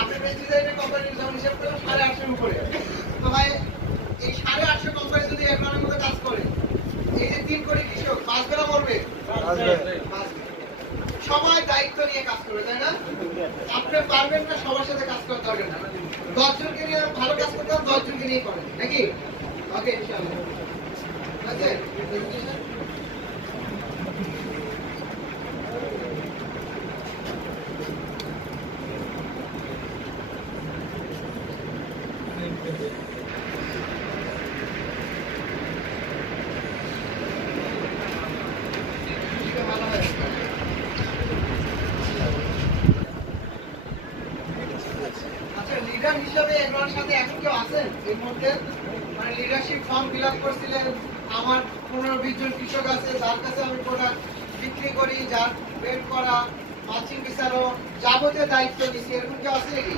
আপনি প্রেসিডেন্টের কোম্পানির যেমন হিসাব করলেন 850 উপরে। তো ভাই এই 850 কোম্পানি যদি এমনের মধ্যে কাজ করে, এই যে 3 কোটি কৃষক বাঁচবে না মরবে? বাঁচবে। সবাই দায়িত্ব নিয়ে কাজ করবে, তাই না? আপনি পারবেন না সবার সাথে কাজ করতে পারবেন না। 10 জনকে নিয়ে ভালো কাজ করতে হবে, 10 জনকে নিয়ে করেন, নাকি? ওকে, ইনশাআল্লাহ। আছে প্রেজেন্টেশন? আচ্ছা, লিডার হিসেবে এগুলোর সাথে এখন কেউ আছেন এই মুহূর্তে? মানে লিডারশিপ ফর্ম ফিল আপ করছিলেন, আমার 15-20 জন কৃষক আছে যার কাছে আমি প্রোডাক্ট বিক্রি করি, যার ওয়েট করা, মালচিং বিছানো, যাবতীয় দায়িত্ব নিচ্ছি, এরকম কেউ আছে নাকি?